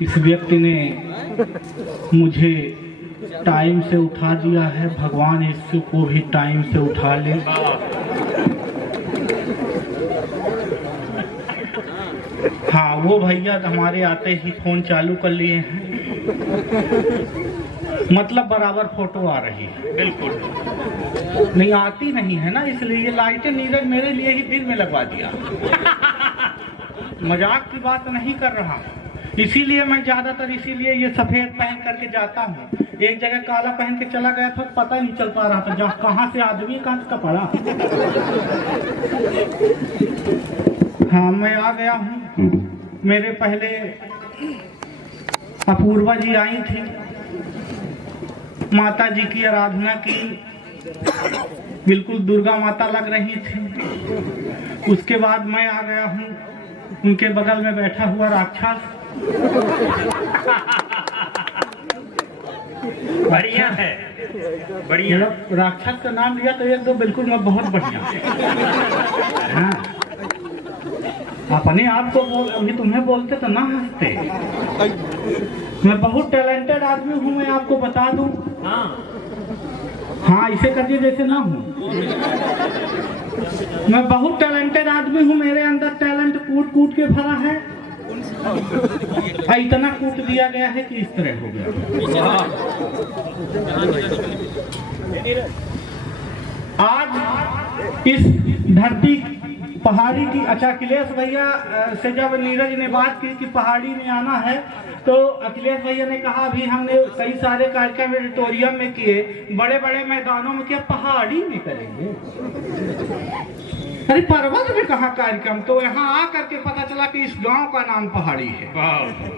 इस व्यक्ति ने मुझे टाइम से उठा दिया है, भगवान इसको भी टाइम से उठा ले। हाँ, वो भैया हमारे आते ही फोन चालू कर लिए हैं, मतलब बराबर फोटो आ रही है। बिल्कुल नहीं आती नहीं है ना, इसलिए ये लाइटें नीरज मेरे लिए ही दिल में लगवा दिया। मजाक की बात नहीं कर रहा, इसीलिए मैं ज्यादातर इसीलिए ये सफेद पहन करके जाता हूँ। एक जगह काला पहन के चला गया था, पता नहीं चल पा रहा था जहाँ कहाँ से आदमी कहाँ का पड़ा। हाँ, मैं आ गया हूँ। मेरे पहले अपूर्वा जी आई थी, माता जी की आराधना की, बिल्कुल दुर्गा माता लग रही थी। उसके बाद मैं आ गया हूँ, उनके बगल में बैठा हुआ राक्षस। बढ़िया है, बढ़िया। राक्षस का नाम लिया तो एक दो बिल्कुल मैं बहुत बढ़िया। हाँ, अपने आप को अभी तुम्हें बोलते तो ना हंसते। मैं बहुत टैलेंटेड आदमी हूँ, मैं आपको बता दूं। हाँ, इसे करिए जैसे ना हूँ। मैं बहुत टैलेंटेड आदमी हूँ, मेरे अंदर टैलेंट कूट कूट के भरा है। इतना कूट दिया गया है कि इस तरह हो गया। आज इस धरती पहाड़ी की, अच्छा अखिलेश भैया से जब नीरज ने बात की कि पहाड़ी में आना है, तो अखिलेश भैया ने कहा अभी हमने कई सारे कार्यक्रम ऑडिटोरियम में किए, बड़े बड़े मैदानों में किया, पहाड़ी में करेंगे। अरे पर्वत में कहा कार्यक्रम, तो यहाँ आ करके पता चला कि इस गांव का नाम पहाड़ी है।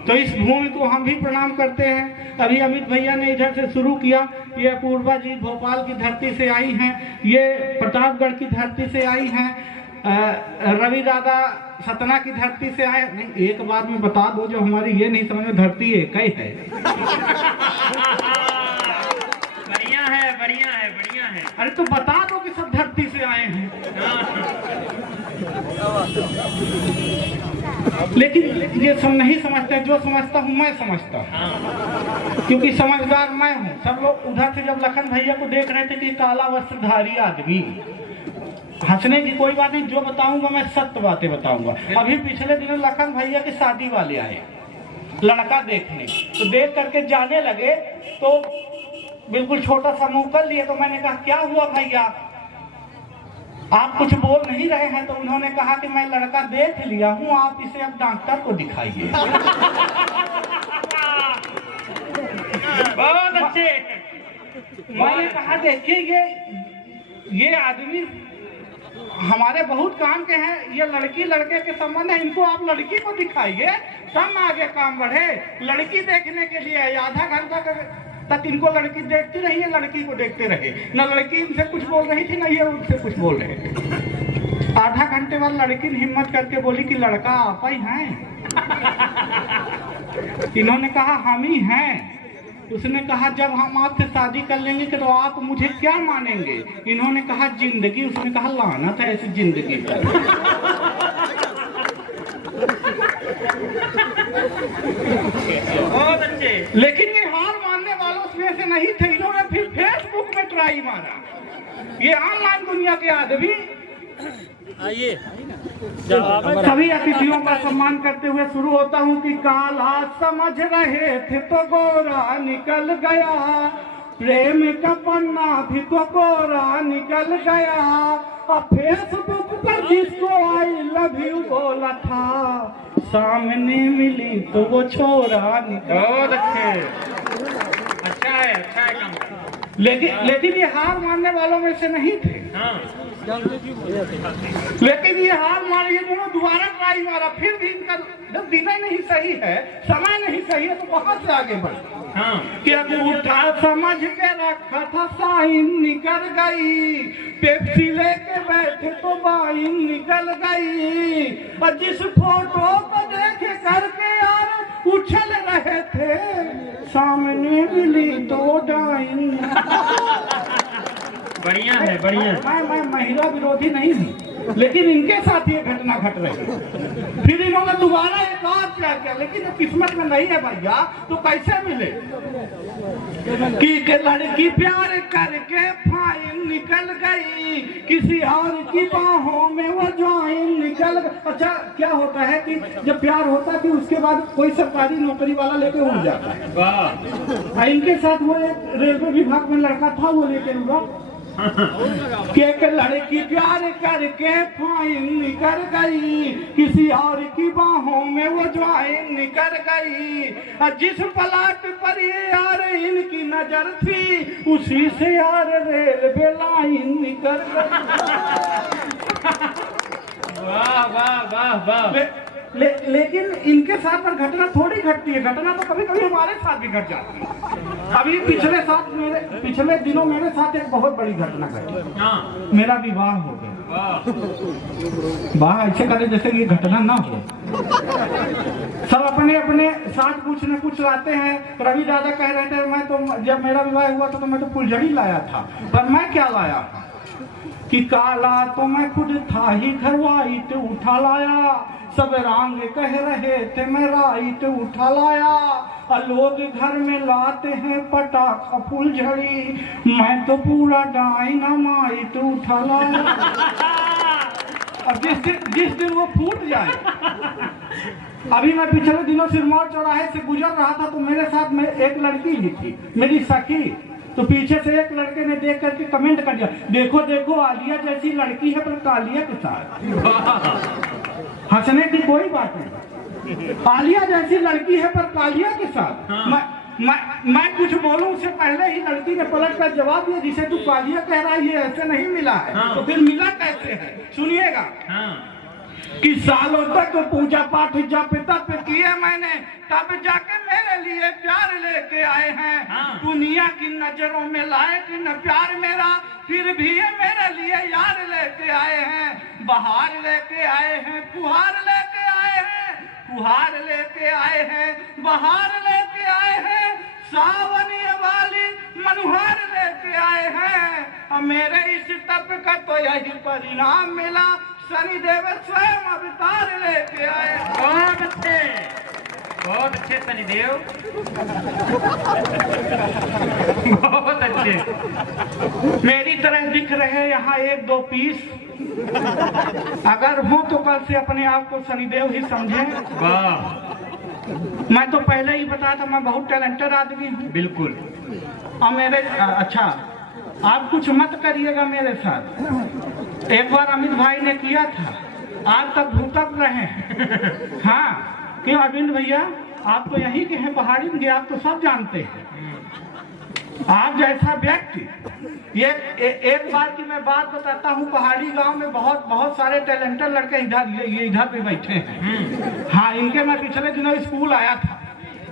तो इस भूमि को हम भी प्रणाम करते हैं। अभी अमित भैया ने इधर से शुरू किया, ये अपूर्वा जी भोपाल की धरती से आई हैं, ये प्रतापगढ़ की धरती से आई हैं, रवि दादा सतना की धरती से आए। नहीं, एक बात में बता दो, जो हमारी ये नहीं समझ में, धरती एक ही है। बढ़िया है, बढ़िया है, बढ़िया है। अरे तो बता दो कि सब धरती से आए हैं। लेकिन ये सब नहीं समझते, जो समझता हूँ मैं समझता हूँ, क्योंकि समझदार मैं हूँ। सब लोग उधर से जब लखन भैया को देख रहे थे कि काला वस्त्रधारी आदमी, हंसने की कोई बात नहीं, जो बताऊंगा मैं सत्य बातें बताऊंगा। अभी पिछले दिनों लखन भैया की शादी वाले आए लड़का देखने, तो देख करके जाने लगे, तो बिल्कुल छोटा सा मुंह कर लिए। तो मैंने कहा क्या हुआ भैया, आप कुछ बोल नहीं रहे हैं? तो उन्होंने कहा कि मैं लड़का देख लिया हूँ, आप इसे अब डॉक्टर को दिखाइए। बहुत अच्छे। मैंने कहा देखिए ये आदमी हमारे बहुत काम के हैं, ये लड़की लड़के के संबंध है, इनको आप लड़की को दिखाइए तब आगे काम बढ़े। लड़की देखने के लिए आधा घंटा तक इनको लड़की देखती रही है, लड़की को देखते रहे। न लड़की इनसे कुछ बोल रही थी, न ये उनसे कुछ बोल रहे थे। आधा घंटे बाद लड़की ने हिम्मत करके बोली कि लड़का आप ही हैं? इन्होंने कहा हम ही हैं। उसने कहा जब हम आपसे शादी कर लेंगे तो आप मुझे क्या मानेंगे? इन्होंने कहा जिंदगी। उसने कहा लानत है ऐसी जिंदगी पर। बहुत अच्छे। लेकिन ये हार मानने वालों में से नहीं थे, इन्होंने फिर फेसबुक में ट्राई मारा। ये ऑनलाइन दुनिया के आदमी। आइए, सभी अतिथियों का सम्मान करते हुए शुरू होता हूँ कि काला समझ रहे थे तो गोरा निकल गया, प्रेम का पन्ना भी तो गोरा निकल गया। अब फेसबुक पर जिसको आई लव यू बोला था, सामने मिली तो वो छोरा निकल। बहुत अच्छे, अच्छा है, अच्छा है काम। लेकिन ये हार मानने वालों में से नहीं थे। लेकिन ये हार मारे, ये दोनों दोबारा ट्राई मारा, फिर भी इनका जब दिन नहीं सही है, समय नहीं सही है, तो बहुत से आगे बढ़े। कि अंगूठा समझ के रखा था साइन निकल गई, पेप्सी लेके बैठे तो बाइन निकल गई। और जिस फोटो को देखे करके यार उछल रहे थे, सामने मिली तो डाइन। बढ़िया है, बढ़िया। मैं महिला विरोधी नहीं हूँ, लेकिन इनके साथ ये घटना घट रही। फिर इन्होंने दोबारा साथ क्या क्या, लेकिन जो किस्मत में नहीं है भैया तो कैसे मिले। कि लड़की प्यार करके फाइन निकल गई, किसी और की बाहों में वो ज्वाइन निकल गई। अच्छा क्या होता है कि जब प्यार होता है कि उसके बाद कोई सरकारी नौकरी वाला लेके उड़ जाता है। वाह, इनके साथ वो एक रेलवे विभाग में लड़का था, वो लेके उड़ा कि एक लड़की प्यार करके फाइन निकल गई, किसी और की बाहों में वो ज्वाइन निकल गई। और जिस पलाट पर ये यार इनकी नजर थी, उसी से यार रेलवे लाइन निकल गई। वाह वाह वाह वाह। लेकिन इनके साथ पर घटना थोड़ी घटती है, घटना तो कभी कभी हमारे साथ भी घट जाती है। अभी पिछले दिनों मेरे साथ एक बहुत बड़ी घटना घटी। हाँ, मेरा विवाह हो गया। वाह, वाह, ऐसे करे जैसे ये घटना ना हो। सब अपने अपने साथ कुछ न कुछ लाते हैं। रवि दादा कह रहे थे मैं तो जब मेरा विवाह हुआ था तो मैं तो फुलझड़ी लाया था, पर मैं क्या लाया कि काला तो मैं खुद था ही, घर वाइट उठा लाया। सब रंग कह रहे थे मैं राइट उठा लाया। और लोग घर में लाते हैं पटाखा फुलझड़ी, मैं तो पूरा डायनामाइट उठा लाया। अब जिस दिन वो फूट जाए। अभी मैं पिछले दिनों सिरमौर चौराहे से गुजर रहा था तो मेरे साथ में एक लड़की भी थी, मेरी सखी। तो पीछे से एक लड़के ने देख करके कमेंट कर दिया, देखो देखो आलिया जैसी लड़की है पर कालिया के साथ। हंसने की कोई बात नहीं, आलिया जैसी लड़की है पर कालिया के साथ। हाँ। मैं कुछ बोलूं उससे पहले ही लड़की ने पलट कर जवाब दिया, जिसे तू कालिया कह रहा है ये ऐसे नहीं मिला है। हाँ। तो फिर मिला कैसे है, सुनिएगा। हाँ, कि सालों तक पूजा पाठ जप तप किए मैंने, तब जाके मेरे लिए प्यार लेके आए हैं। हाँ। दुनिया की नजरों में लायक न प्यार मेरा, फिर भी ये मेरे लिए यार लेके आए हैं। बहार लेके आए हैं, फुहार लेके आए हैं, फुहार लेके आए हैं, बहार लेके आए हैं, सावनी वाली मनुहार लेके आए हैं। और मेरे इस तप का तो यही परिणाम मिला, शनिदेव स्वयं अवतार लेके आए। बहुत अच्छे शनिदेव, बहुत अच्छे। मेरी तरह दिख रहे यहाँ एक दो पीस, अगर हो तो कल से अपने आप को शनिदेव ही समझें। वाह, मैं तो पहले ही बताया था मैं बहुत टैलेंटेड आदमी हूँ। बिल्कुल। और मेरे अच्छा आप कुछ मत करिएगा मेरे साथ। एक बार अमित भाई ने किया था, आज तक भूतक रहे हैं। हाँ, क्यों अरविंद भैया आप तो यहीं के हैं, पहाड़ी में, आप तो सब जानते हैं। आप जैसा व्यक्ति, ये एक बार की मैं बात बताता हूँ। पहाड़ी गांव में बहुत बहुत सारे टैलेंटेड लड़के इधर पे बैठे हैं। हाँ, इनके मैं पिछले दिनों स्कूल आया था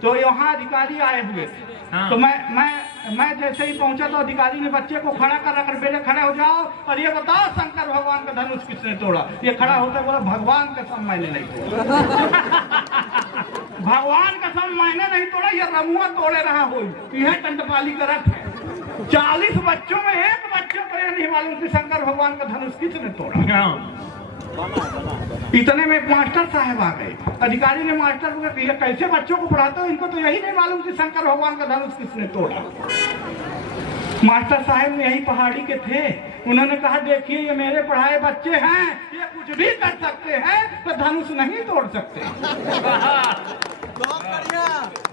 तो यहाँ अधिकारी आए हुए थे। हाँ। तो मैं जैसे ही पहुंचा तो अधिकारी ने बच्चे को खड़ा कर रखा, बेटे खड़े हो जाओ और ये बताओ शंकर भगवान का धनुष किसने तोड़ा। ये खड़ा होता बोला भगवान कसम मैंने नहीं तोड़ा। भगवान कसम मैंने नहीं तोड़ा, ये रमुआ तोड़े रहा हो। यह कंटपाली का रथ है। 40 बच्चों में एक बच्चे को यह नहीं मालूम कि शंकर भगवान का धनुष किसने तोड़ा। इतने में मास्टर साहब आ गए। अधिकारी ने मास्टर को कहा कैसे बच्चों को पढ़ाते हो, इनको तो यही नहीं मालूम कि शंकर भगवान का धनुष किसने तोड़ा। मास्टर साहब यही पहाड़ी के थे, उन्होंने कहा देखिए ये मेरे पढ़ाए बच्चे हैं, ये कुछ भी कर सकते हैं तो धनुष नहीं तोड़ सकते।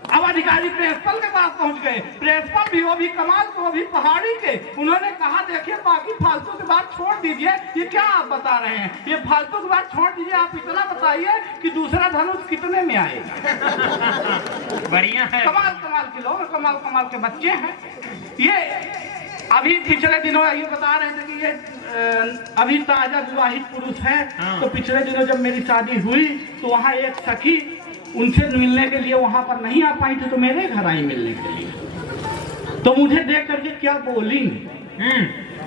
अब अधिकारी प्रिंसिपल के पास पहुंच गए। प्रिंसिपल भी वो भी कमाल को, वो भी पहाड़ी के। उन्होंने कहा देखिए बाकी फालतू की बात छोड़ दीजिए, ये क्या आप बता रहे हैं, ये फालतू की बात छोड़ दीजिए, आप इतना बताइए कि दूसरा धनुष कितने में आएगा। बढ़िया है। कमाल कमाल के लोग, कमाल कमाल के बच्चे हैं। ये अभी पिछले दिनों ये बता रहे थे कि ये अभी ताजा विवाहित पुरुष है। हाँ। तो पिछले दिनों जब मेरी शादी हुई तो वहाँ एक सखी उनसे मिलने के लिए वहां पर नहीं आ पाई थी, तो मेरे घर आई मिलने के लिए। तो मुझे देख करके क्या बोली,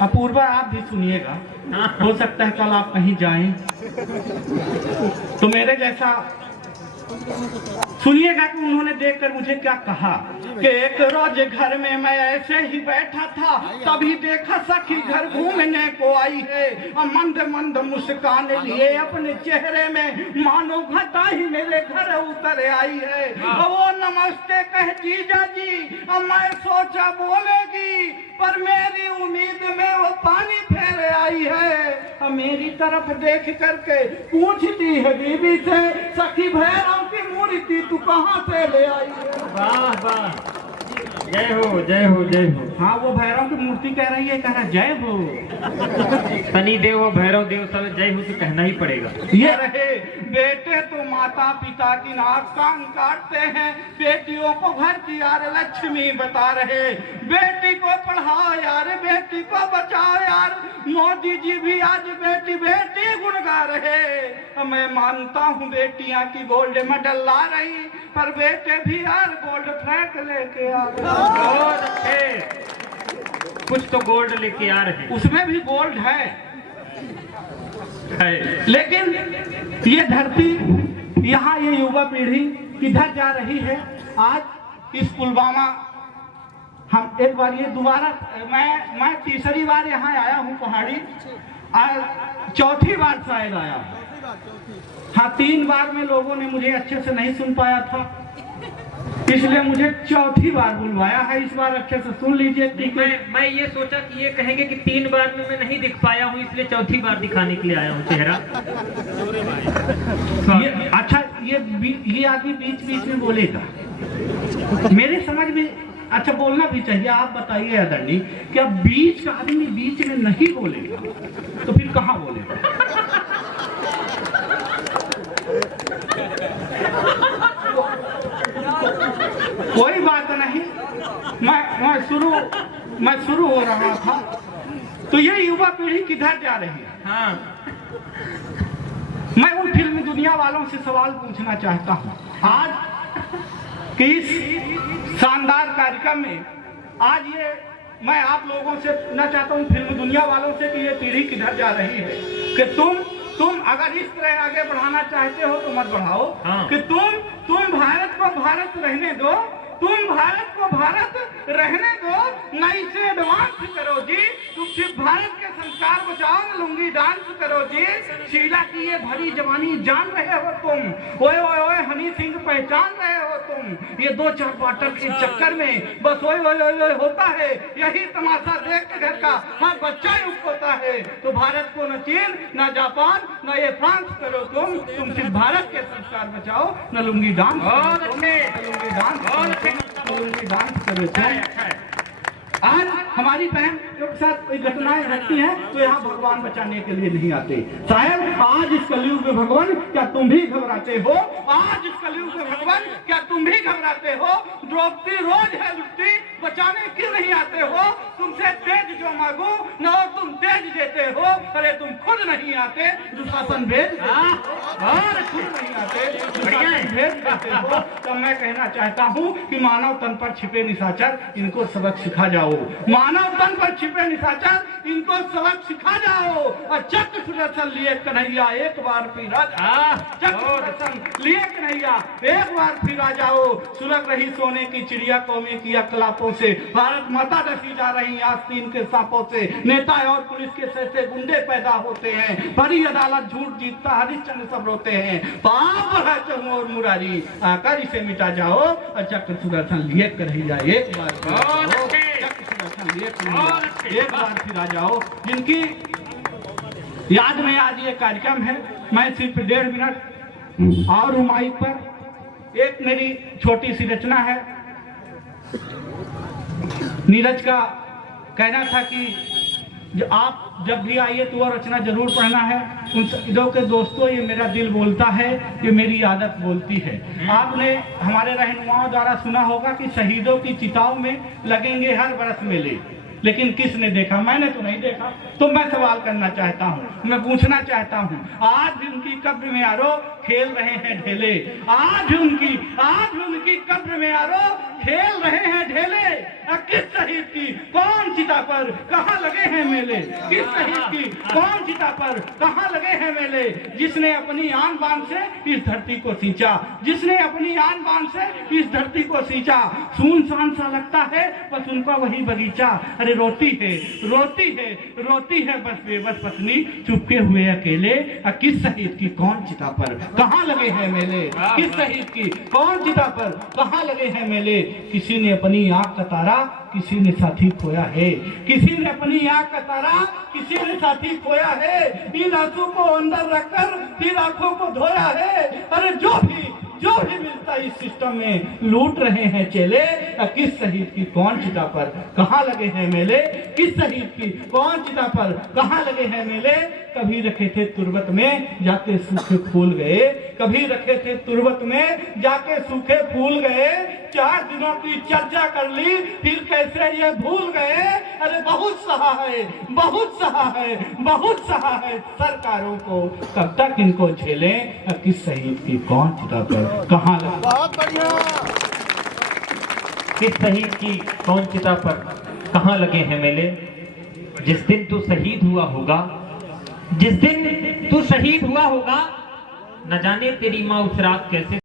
अपूर्वा आप भी सुनिएगा, हो सकता है कल आप कहीं जाएं तो मेरे जैसा सुनिएगा कि उन्होंने देखकर मुझे क्या कहा कि एक रोज घर में मैं ऐसे ही बैठा था, तभी देखा सखी घर घूमने को आई है, मंद मंद मुस्कान लिए अपने चेहरे में, मानो घटा ही मेरे घर उतर आई है। वो नमस्ते कह जीजा जी, मैं सोचा बोलेगी, पर मेरी उम्मीद में वो पानी फेर आई है। मेरी तरफ देख करके पूछती है बीबी से, सखी भैरव की मूर्ति तू कहाँ से ले आई है? वाह वाह, जय हो जय हो जय हो। हाँ, वो भैरव की मूर्ति कह रही है, कह रहा जय हो। शनि देव और भैरव देव सब जय हो तो कहना ही पड़ेगा। ये रहे बेटे तो माता पिता की नाक कान काटते हैं, बेटियों को घर की यार लक्ष्मी बता रहे, बेटी को पढ़ाओ यार, बेटी को बचाओ यार, मोदी जी भी आज बेटी बेटी गुण गा रहे। मैं मानता हूँ बेटियां की गोल्ड मेडल ला रही, पर बेटे भी यार गोल्ड फ्लैग लेके आ रहे। बहुत अच्छे, कुछ तो गोल्ड लेके आ रहे, उसमें भी गोल्ड है। लेकिन ये धरती, यहाँ ये युवा पीढ़ी किधर जा रही है? आज इस पुलवामा, हम एक बार ये दोबारा, मैं तीसरी बार यहाँ आया हूँ पहाड़ी, चौथी बार शायद आया। हाँ, 3 बार में लोगों ने मुझे अच्छे से नहीं सुन पाया था, इसलिए मुझे चौथी बार बुलवाया है। इस बार अच्छे से सुन लीजिए। मैं ये सोचा कि ये कहेंगे कि 3 बार में मैं नहीं दिख पाया हूँ, इसलिए चौथी बार दिखाने के लिए आया हूँ चेहरा। अच्छा, ये आदमी बीच बीच में बोलेगा, मेरे समझ में अच्छा बोलना भी चाहिए। आप बताइए आदरणीय, क्या बीच का आदमी बीच में नहीं बोलेगा तो फिर कहाँ बोलेगा? कोई बात नहीं, मैं शुरू हो रहा था। तो ये युवा पीढ़ी किधर जा रही है? हाँ, मैं उन फिल्म दुनिया वालों से सवाल पूछना चाहता हूँ। आज कि इस शानदार कार्यक्रम में आज ये मैं आप लोगों से पूछना चाहता हूँ, फिल्म दुनिया वालों से, कि ये पीढ़ी किधर जा रही है। कि तुम अगर इस तरह आगे बढ़ाना चाहते हो तो मत बढ़ाओ। हाँ। कि तुम भारत को भारत रहने दो, तुम भारत को भारत रहने दो, न इसे एडवांस करो जी। तुम सिर्फ भारत के संस्कार बचाओ, न लुंगी डांस करो जी। शीला की ये भरी जवानी जान रहे हो तुम, ओए ओए ओए हनी सिंह पहचान रहे हो तुम। ये 2-4 क्वार्टर के चक्कर में बस ओए ओए ओए ओए होता है, यही तमाशा देख के घर का हर बच्चा युक्त होता है। तो भारत को न चीन, न जापान, न ये फ्रांस करो तुम सिर्फ भारत के संस्कार बचाओ, न लुंगी डांस, लुंगी डांस करो। आज हमारी बहन के साथ कोई घटनाएं घटती हैं तो यहाँ भगवान बचाने के लिए नहीं आते। साहब, आज इस कलयुग में भगवान क्या तुम भी घबराते हो? आज इस कलयुग में भगवान क्या तुम भी घबराते हो? द्रौपदी रोज है लुटती, बचाने क्यों नहीं आते हो? तुमसे तेज जो मांगू न हो तुम तेज देते हो। अरे तुम खुद नहीं आते, दुशासन भेज देते हो। और खुद नहीं आते, दुशासन भेज देते हो। तो मैं कहना चाहता हूँ कि मानव तन पर छिपे निशाचर, इनको सबक सिखा जाओ। मानव तन पर छिपे निशाचर, इनको सबक सिखा जाओ। और चक्र सुदर्शन लिए कन्हैया एक बार फिर आ जाओ। चक्र सुदर्शन लिए कन्हैया एक बार फिर आ जाओ। सुलग रही सोने की चिड़िया कौमे की अकलापों से, भारत माता डसी जा रही आस्तीन के सांपों से। नेता और पुलिस के से गुंडे पैदा होते हैं, बड़ी अदालत झूठ जीतता, हरिश्चंद्र सब रोते हैं। पाप है चमोर मुरारी, आकर इसे मिटा जाओ। और चक्र सुदर्शन लिए कन्हैया एक बार एक बार फिर आ जाओ। जिनकी याद में आज ये कार्यक्रम है, मैं सिर्फ 1.5 मिनट और हूँ माइक पर। एक मेरी छोटी सी रचना है। नीरज का कहना था कि आप जब भी आइए तो वह रचना जरूर पढ़ना है। उन शहीदों के दोस्तों, ये मेरा दिल बोलता है, ये मेरी आदत बोलती है। आपने हमारे रहनुमाओं द्वारा सुना होगा कि शहीदों की चिताओं में लगेंगे हर बरस मेले, लेकिन किसने देखा? मैंने तो नहीं देखा। तो मैं सवाल करना चाहता हूँ, मैं पूछना चाहता हूँ, आज भी उनकी कब्र में यारो खेल रहे हैं ढेले। आज भी उनकी कब्र में यारो खेल रहे हैं ढेले। किस शहीद की कौन चिता पर कहाँ लगे हैं मेले, किस शहीद की कौन चिता पर कहाँ लगे हैं मेले, जिसने अपनी आन बान से इस धरती को सींचा, जिसने अपनी आन बान से इस धरती को सींचा। सुनसान सा लगता है बस उनका वही बगीचा, अरे रोती है रोती है रोती है बस बेबस पत्नी चुपके हुए अकेले। किस शहीद की कौन चिता पर कहाँ लगे हैं मेले, किस शहीद की कौन चिता पर कहाँ लगे हैं मेले। किसी ने अपनी आंख का तारा किसी ने साथी खोया है, किसी ने अपनी आंख का तारा किसी ने साथी खोया है। इन आंसू को अंदर रखकर फिर आंखों को धोया है। अरे जो भी मिलता इस सिस्टम में लूट रहे हैं चेले। किस शहीद की कौन चिता पर कहाँ लगे हैं मेले, किस शहीद की कौन चिता पर कहाँ लगे हैं मेले। कभी रखे थे तुरबत में जाके सूखे फूल गए, कभी रखे थे तुरबत में जाके सूखे फूल गए। 4 दिनों की चर्चा कर ली फिर कैसे ये भूल गए। अरे बहुत सहा है बहुत सहा है बहुत सहा है सरकारों को, कब तक इनको झेलें। किस शहीद की कौन चिता पर कहाँ लगे। बहुत बढ़िया। किस शहीद की कौन चिता पर कहाँ लगे हैं मेले। जिस दिन तू शहीद हुआ होगा, जिस दिन तू शहीद हुआ होगा, न जाने तेरी माँ उस रात कैसे